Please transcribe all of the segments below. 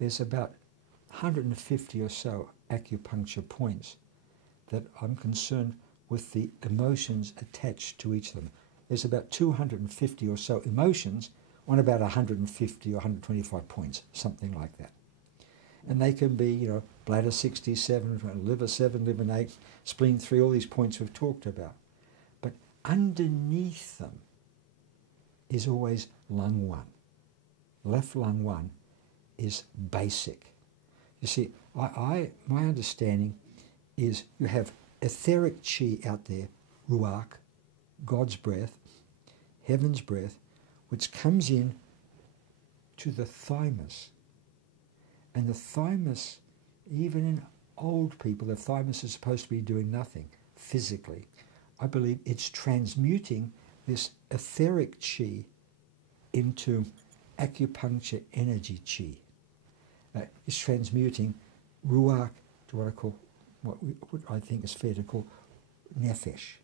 there's about 150 or so acupuncture points that I'm concerned with the emotions attached to each of them. There's about 250 or so emotions on about 150 or 125 points, something like that. And they can be, bladder 67, liver 7, liver 8, spleen 3, all these points we've talked about. But underneath them is always lung 1. Left lung 1 is basic. You see, my understanding is you have etheric chi out there, ruach, God's breath, heaven's breath, which comes in to the thymus. And the thymus, even in old people, the thymus is supposed to be doing nothing physically. I believe it's transmuting this etheric chi into acupuncture energy chi. It's transmuting ruach to what I think is fair to call nefesh,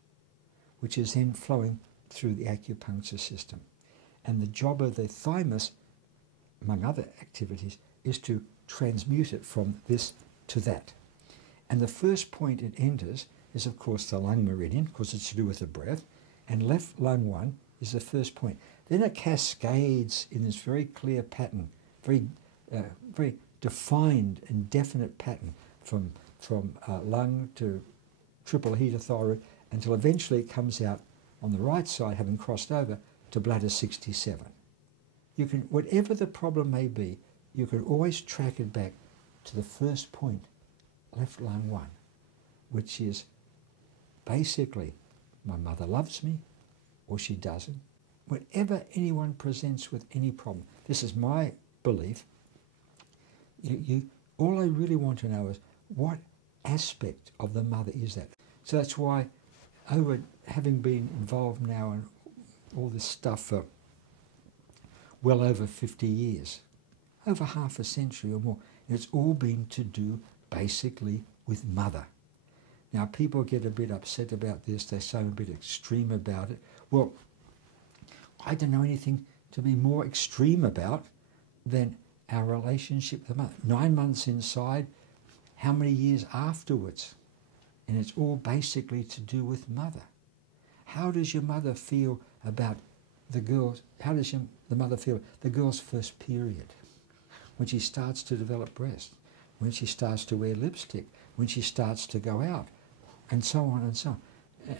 which is then flowing through the acupuncture system. And the job of the thymus, among other activities, is to transmute it from this to that. And the first point it enters is, of course, the lung meridian, because it's to do with the breath, and left lung 1 is the first point. Then it cascades in this very clear pattern, very defined and definite pattern from lung to triple heater thyroid, until eventually it comes out on the right side, having crossed over, to bladder 67. You can, whatever the problem may be, you can always track it back to the first point, left lung 1, which is basically, my mother loves me, or she doesn't. Whenever anyone presents with any problem, this is my belief, all I really want to know is what aspect of the mother is that. So that's why, over having been involved now in all this stuff for well over 50 years, over half a century or more, it's all been to do basically with mother. Now people get a bit upset about this, they say a bit extreme about it. Well, I don't know anything to be more extreme about than our relationship with the mother. 9 months inside, how many years afterwards? And it's all basically to do with mother. How does your mother feel about the girl's, the mother feel the girl's first period? When she starts to develop breast, when she starts to wear lipstick, when she starts to go out, and so on and so on.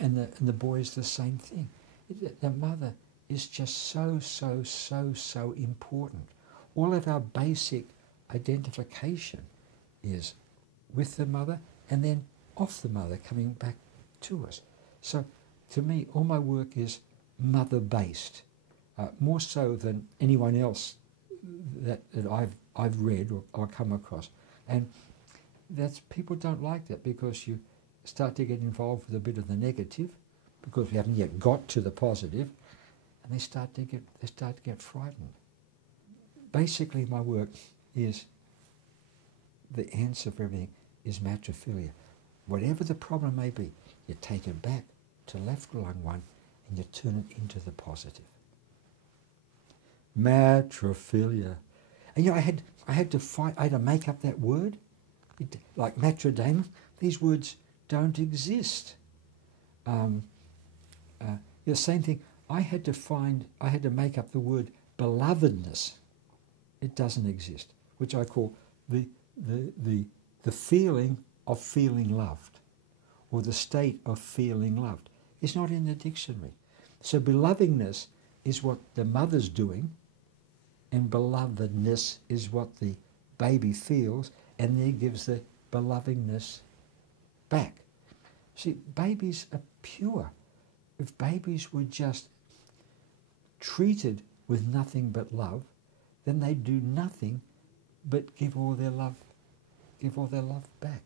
And the boy is the same thing. The mother is just so important. All of our basic identification is with the mother and then off the mother, coming back to us. So to me, all my work is mother-based, more so than anyone else that I've read or come across. And that's, people don't like that, because you start to get involved with a bit of the negative, because we haven't yet got to the positive, and they start to get frightened. Basically, my work is, the answer for everything is matrophilia. Whatever the problem may be, you take it back to left lung 1 and you turn it into the positive. Matrophilia. And I had to make up that word. Like matrodama, these words don't exist. The same thing, I had to make up the word belovedness. It doesn't exist, which I call the feeling of feeling loved, or the state of feeling loved. It's not in the dictionary. So belovedness is what the mother's doing, and belovedness is what the baby feels, and then gives the belovedness back. See, babies are pure. If babies were just treated with nothing but love, then they do nothing but give all their love back.